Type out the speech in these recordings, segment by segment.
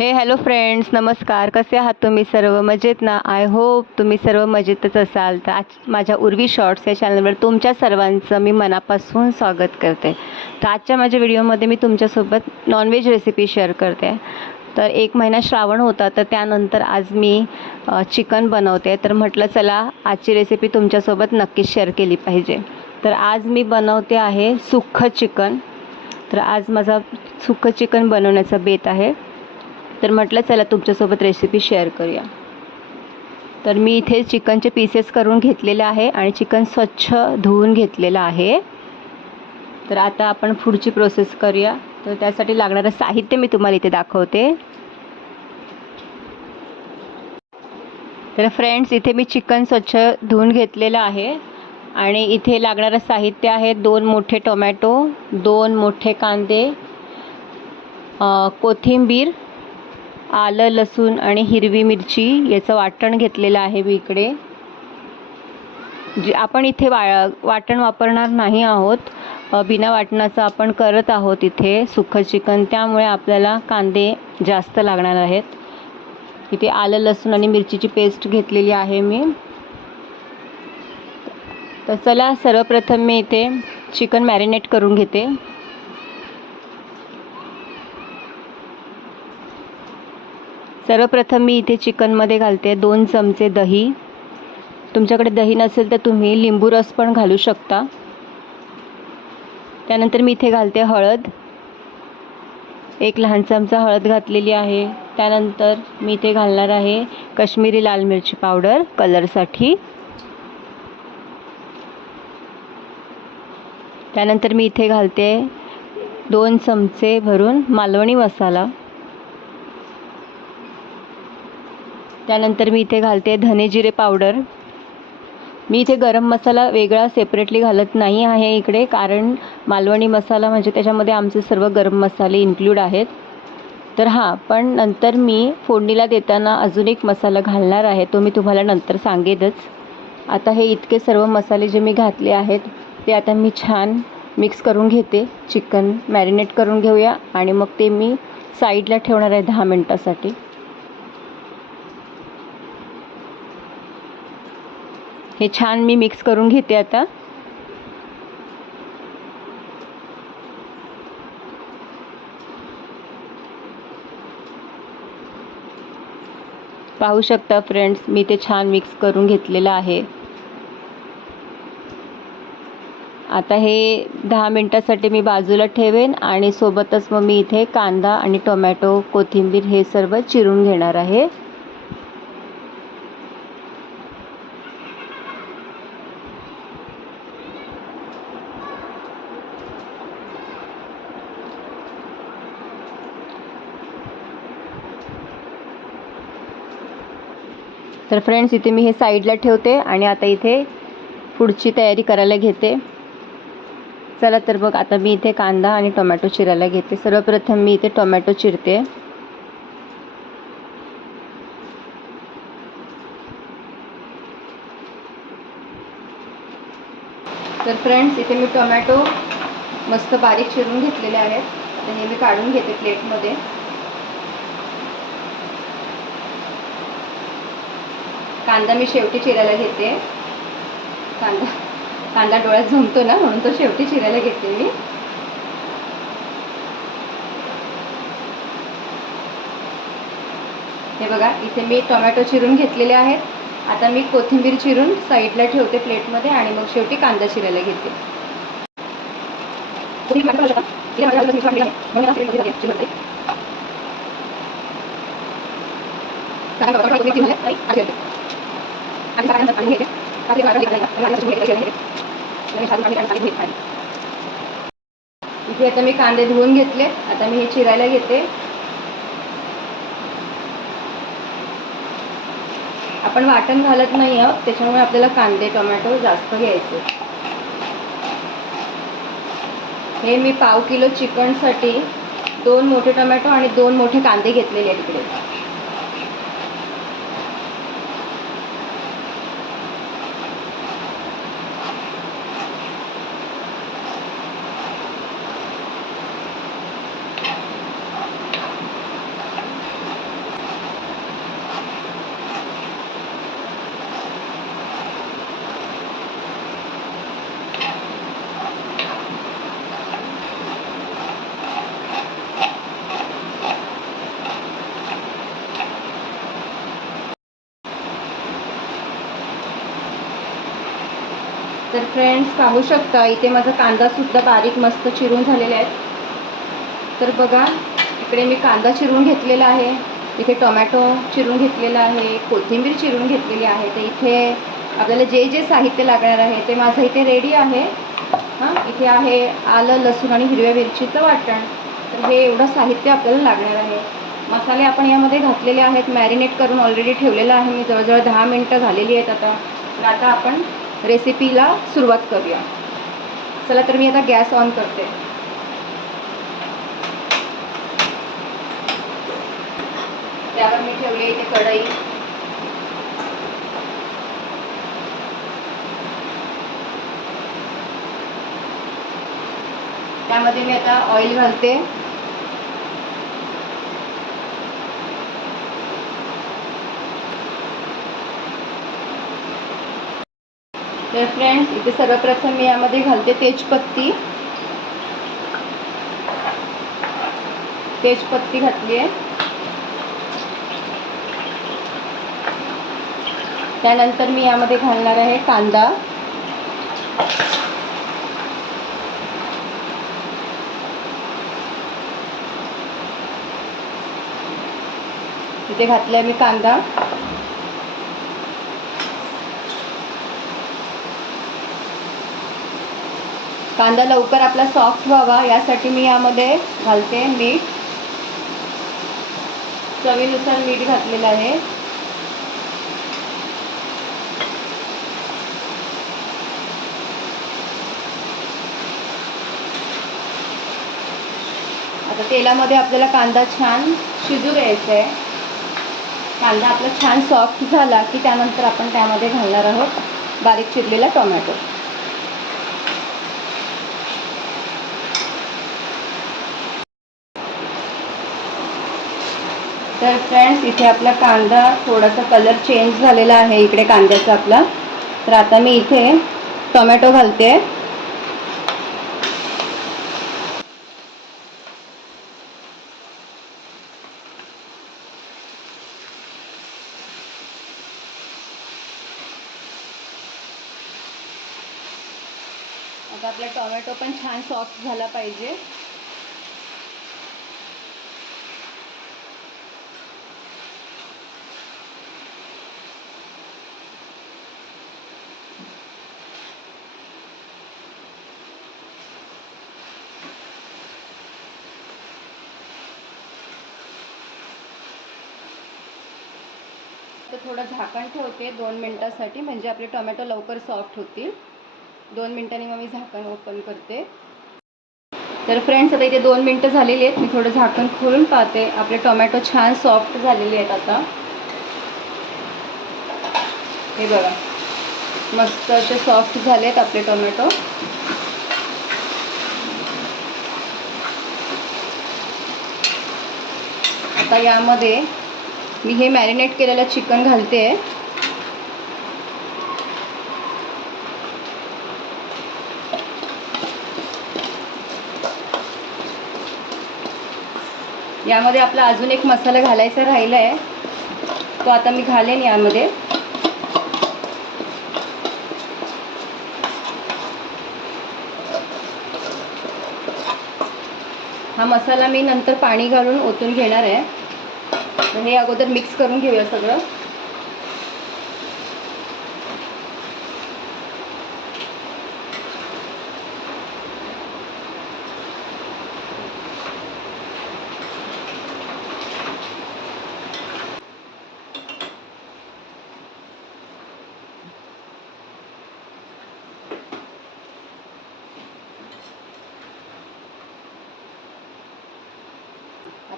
हे hello friends नमस्कार. कसे आहात तुम्ही सर्व? मजेत ना? आय होप तुम्ही सर्व मजेतच असाल. तर आज माझ्या उर्वी शॉर्ट्स या चॅनलवर तुमच्या सर्वांचं मी मनापासून स्वागत करते. तर आजच्या माझ्या व्हिडिओमध्ये मी तुमच्यासोबत नॉनव्हेज रेसिपी शेअर करते. तर एक महिना श्रावण होता तर त्यानंतर आज मी चिकन बनवते. तर म्हटलं चला आजची रेसिपी तुमच्यासोबत नक्कीच शेअर केली पाहिजे. तर आज मी बनवते आहे सुक्खं चिकन तर आज माझा सुक्खं चिकन बनवण्याचा बेत आहे. तर म्हटलं चला तुमच्यासोबत रेसिपी शेअर करूया. तर मी इथे चिकनचे पीसेस करून घेतलेले आहे आणि चिकन स्वच्छ धुवून घेतलेलं आहे. तर आता आपण पुढची प्रोसेस करूया. तर त्यासाठी लागणारं साहित्य मी तुम्हाला इथे दाखवते. तर फ्रेंड्स इथे मी चिकन स्वच्छ धुवून घेतलेलं आहे. आणि इथे लागणारं साहित्य आहे दोन मोठे टोमॅटो दोन मोठे कांदे कोथिंबीर आलं लसूण आणि हिरवी मिरची याचं वाटण घेतलेलं आहे मी इकडे. जे आपण इथे वा वाटण वापरणार नाही आहोत. बिना वाटणाचं आपण करत आहोत इथे सुखं चिकन. त्यामुळे आपल्याला कांदे जास्त लागणार आहेत. इथे आलं लसूण आणि मिरचीची पेस्ट घेतलेली आहे मी. तर चला सर्वप्रथम मी इथे चिकन मॅरिनेट करून घेते. सर्वप्रथम मी इथे चिकनमध्ये घालते दोन चमचे दही. तुमच्याकडे दही नसेल तर तुम्ही लिंबू रस पण घालू शकता. त्यानंतर मी इथे घालते हळद. एक लहान चमचा हळद घातलेली आहे. त्यानंतर मी इथे घालणार आहे कश्मीरी लाल मिरची पावडर कलरसाठी. त्यानंतर मी इथे घालते दोन चमचे भरून मालवणी मसाला. त्यानंतर मी इथे घालते धने जिरे पावडर. मी इथे गरम मसाला वेगळा सेपरेटली घालत नाही आहे इकडे कारण मालवणी मसाला म्हणजे त्याच्यामध्ये आमचे सर्व गरम मसाले इन्क्लूड आहेत. तर हां पण नंतर मी फोडणीला देताना अजून एक मसाला घालणार आहे तो मी तुम्हाला नंतर सांगेनच. आता हे इतके सर्व मसाले जे मी घातले आहेत ते आता मी छान मिक्स करून घेते. चिकन मॅरिनेट करून घेऊया आणि मग ते मी साईडला ठेवणार आहे दहा मिनटासाठी. हे छान मी मिक्स करून घेते आता. पाहू शकता फ्रेंड्स मी ते छान मिक्स करून घेतलेलं आहे. आता हे दहा मिनटासाठी मी बाजूला ठेवेन आणि सोबतच मग मी इथे कांदा आणि टोमॅटो कोथिंबीर हे सर्व चिरून घेणार आहे. तर फ्रेंड्स इथे मी हे साईडला ठेवते आणि आता इथे पुढची तयारी करायला घेते. चला तर बघ आता मी इथे कांदा आणि टोमॅटो चिरायला घेते. सर्वप्रथम मी इथे टोमॅटो चिरते. तर फ्रेंड्स इथे मी टोमॅटो मस्त बारीक चिरून घेतलेले आहेत. आता हे मी काढून घेते प्लेटमध्ये कांदा मी शेवटी चिरायला घेते. कांदा कांदा डोळ्यात झुमतो ना म्हणून तो शेवटी चिरायला घेते मी. हे बघा इथे मी टोमॅटो चिरून घेतलेले आहेत. आता मी कोथिंबीर चिरून साईडला ठेवते प्लेटमध्ये आणि मग शेवटी कांदा चिरायला घेते. इथे आता मी कांदे धुवून घेतले. आता मी हे चिरायला घेते. आपण वाटण घालत नाही आहोत त्याच्यामुळे आपल्याला कांदे टोमॅटो जास्त घ्यायचे. हे मी पाव किलो चिकनसाठी दोन मोठे टोमॅटो आणि दोन मोठे कांदे घेतलेले आहेत इकडे. तर फ्रेंड्स पाहू शकता इथे माझा कांदासुद्धा बारीक मस्त चिरून झालेले आहेत तर बघा इकडे मी कांदा चिरून घेतलेला आहे. इथे टोमॅटो चिरून घेतलेला आहे कोथिंबीर चिरून घेतलेली आहे. तर इथे आपल्याला जे जे साहित्य लागणार आहे ते माझं इथे रेडी आहे. हां इथे आहे आलं लसूण आणि हिरव्या मिरचीचं वाटण. तर हे एवढं साहित्य आपल्याला लागणार आहे. मसाले आपण यामध्ये घातलेले आहेत मॅरिनेट करून ऑलरेडी ठेवलेलं आहे मी. जवळजवळ दहा मिनटं झालेली आहेत आता. तर आता आपण रेसिपीला सुरुवात करूया. चला तर मी आता गॅस ऑन करते. त्यावर मी ठेवली इथे कढई. त्यामध्ये मी आता ऑइल घालते. तर फ्रेंड्स इथे सर्वप्रथम मी यामध्ये घालते तेजपत्ती. तेजपत्ती घातली आहे. त्यानंतर मी यामध्ये घालणार आहे कांदा. इथे घातलाय मी कांदा. कांदा लवकर आपला सॉफ्ट व्हावा यासाठी मी यामध्ये घालते मीठ. चवीनुसार मीठ घातलेलं आहे. आता तेलामध्ये आपल्याला कांदा छान शिजू द्यायचा आहे. कांदा आपला छान सॉफ्ट झाला की त्यानंतर आपण त्यामध्ये घालणार आहोत बारीक चिरलेला टोमॅटो तर फ्रेंड्स इथे आपला कांदा थोडासा कलर चेंज झालेला आहे. इकडे कांद्याचा आपला. तर आता मी इथे टोमॅटो घालते. आता आपला टोमॅटो पण छान सॉफ्ट झाला पाहिजे. थोडं झाकण ठेवते दोन मिनटासाठी म्हणजे आपले टोमॅटो लवकर सॉफ्ट होतील. दोन मिनटांनी मग मी झाकण ओपन करते. तर फ्रेंड्स आता इथे दोन मिनटं झालेली आहेत. मी थोडं झाकण खोलून पाहते. आपले टोमॅटो छान सॉफ्ट झालेले आहेत आता. हे बघा. मस्त असे सॉफ्ट झाले आहेत आपले टोमॅटो. आता यामध्ये मी हे मॅरिनेट केलेलं चिकन घालते. यामध्ये आपला अजून एक मसाला घालायचा राहिला आहे तो आता मी घालेन यामध्ये. हा मसाला मी नंतर पाणी घालून ओतून घेणार आहे. हे अगोदर मिक्स करून घेऊया सगळं.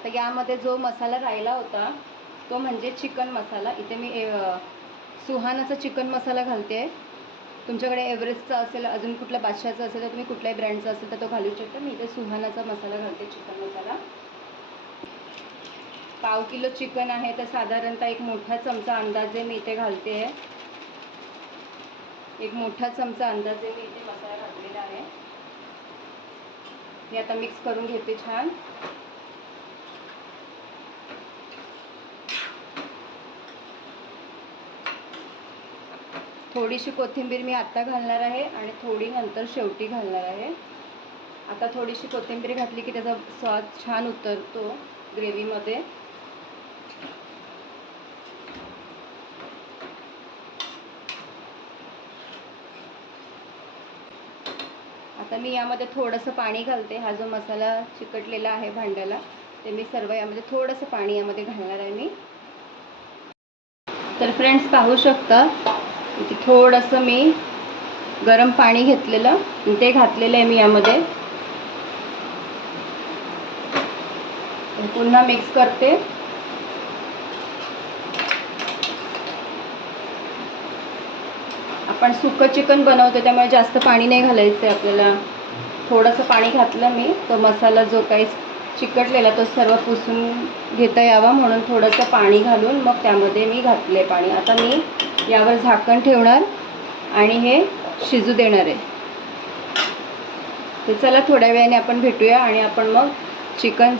आता यामध्ये जो मसाला राहिला होता तो म्हणजे चिकन मसाला. इथे मी सुहानाचा चिकन मसाला घालते. तुमच्याकडे एव्हरेस्टचा असेल अजून कुठल्या बादशाचा असेल तर तुम्ही कुठल्याही ब्रँडचा असेल तर तो घालू शकता. मी इथे सुहानाचा मसाला घालते चिकन मसाला. पाव किलो चिकन आहे तर साधारणतः एक मोठा चमचा अंदाजे मी इथे घालते. एक मोठा चमचा अंदाजे मी इथे मसाला घातलेला आहे. मी आता मिक्स करून घेते छान. थोडीशी कोथिंबीर मी आत्ता घालणार आहे आणि थोडी नंतर शेवटी घालणार आहे. आता थोडीशी कोथिंबीर घातली की त्याचा स्वाद छान उतरतो ग्रेव्हीमध्ये. आता मी यामध्ये थोडंसं पाणी घालते. हा जो मसाला चिकटलेला आहे भांड्याला ते मी सर्व यामध्ये थोडंसं पाणी यामध्ये घालणार आहे मी. तर फ्रेंड्स पाहू शकता इथे थोडंसं मी गरम पाणी घेतलेलं. ते घातलेलं आहे मी यामध्ये. पुन्हा मिक्स करते. आपण सुकं चिकन बनवतो त्यामुळे जास्त पाणी नाही घालायचं आहे आपल्याला. थोडंसं पाणी घातलं मी तो मसाला जो काही चिकटलेला तो सर्व पुसून घेता यावा म्हणून थोडंसं पाणी घालून मग त्यामध्ये मी घातले पाणी. आता मी यावर झाकण ठेवणार आणि हे शिजू देणार आहे. तर चला थोड्या वेळाने आपण भेटूया आणि आपण मग चिकन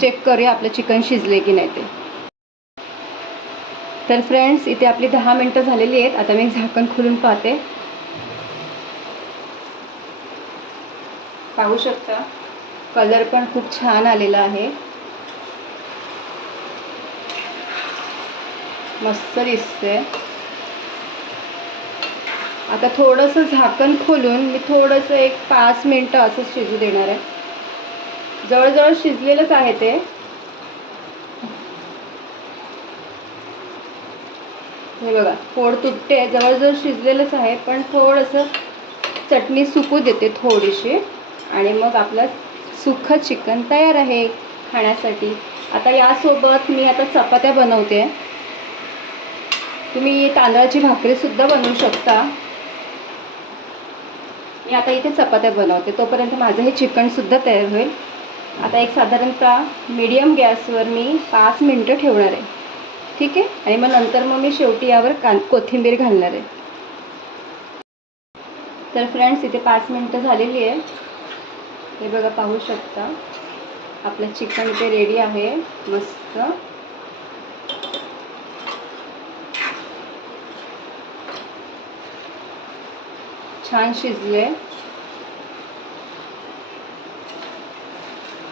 चेक करूया आपलं चिकन शिजले की नाही ते. तर फ्रेंड्स इथे आपली दहा मिनटं झालेली आहेत. आता मी झाकण खोलून पाहते. पाहू शकता? कलर पण खूप छान आलेला आहे. मस्त दिसते आता थोडंसं झाकण खोलून मी थोडंसं एक पाच मिनटं असं शिजू देणार आहे. जवळजवळ शिजलेलंच आहे ते. हे बघा फोड तुटते जवळजवळ शिजलेलंच आहे पण थोडंसं चटणी सुकू देते थोडीशी. आणि मग आपलं सुखद चिकन तयार आहे खाण्यासाठी. आता यासोबत मी आता चपात्या बनवते. तुम्ही तांदळाची भाकरीसुद्धा बनवू शकता. मी आता इथे चपात्या बनवते. तोपर्यंत माझं हे चिकनसुद्धा तयार होईल. आता एक साधारणतः मीडियम गॅसवर मी पाच मिनटं ठेवणार आहे. ठीक आहे? आणि मग नंतर मग मी शेवटी यावर कां कोथिंबीर घालणार आहे. तर फ्रेंड्स इथे पाच मिनटं झालेली आहे. हे बघा पाहू शकता. आपलं चिकन इथे रेडी आहे. मस्त. छान शिजले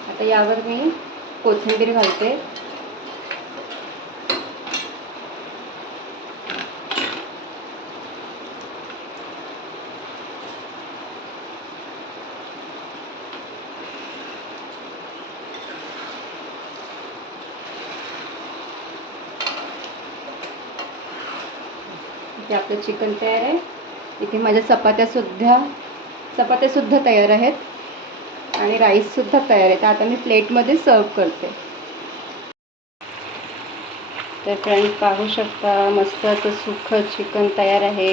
आता यावर मी कोथिंबीर घालते. इथे आपलं चिकन तयार आहे. इथे माझ्या चपात्यासुद्धा चपात्यासुद्धा तयार आहेत. आणि राईससुद्धा तयार आहेत आता मी प्लेटमध्ये सर्व करते. तर फ्रेंड पाहू शकता मस्त असं सुखं चिकन तयार आहे.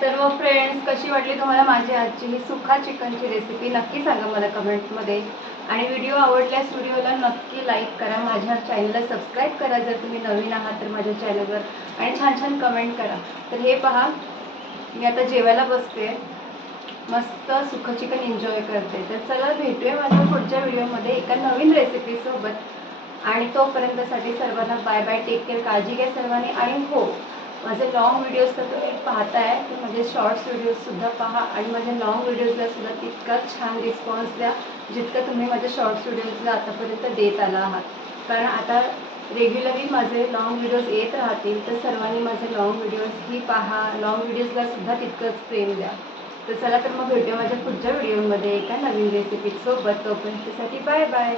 तर मग फ्रेंड्स कशी वाटली तुम्हाला माझी आजची ही सुखा चिकनची रेसिपी नक्की सांगा मला कमेंटमध्ये. आणि व्हिडिओ आवडल्यास व्हिडिओला नक्की लाईक करा. माझ्या चॅनलला सबस्क्राईब करा जर तुम्ही नवीन आहात तर माझ्या चॅनलवर आणि छान छान कमेंट करा. तर हे पहा. मी आता जेवायला बसते. मस्त सुखं चिकन एन्जॉय करते. तर चला भेटूया माझ्या पुढच्या व्हिडिओमध्ये एका नवीन रेसिपीसोबत आणि तोपर्यंतसाठी सर्वांना बाय बाय टेक केअर काळजी घ्या सर्वांनी. आणि हो माझे लॉंग व्हिडिओज तर तुम्ही पाहताय तर माझे शॉर्ट्स व्हिडिओजसुद्धा पहा आणि माझ्या लॉंग व्हिडिओजला सुद्धा तितकाच छान रिस्पॉन्स द्या जितकं तुम्ही माझ्या शॉर्ट्स व्हिडिओजला आतापर्यंत देत आला आहात. कारण आता रेग्युलरली माझे लॉंग व्हिडिओज येत राहतील तर सर्वांनी माझे लॉंग व्हिडिओजही पहा लॉंग व्हिडिओजला सुद्धा तितकंच प्रेम द्या. तर चला तर मग भेटूया माझ्या पुढच्या व्हिडिओमध्ये एका नवीन रेसिपीसोबत तोपर्यंतसाठी बाय बाय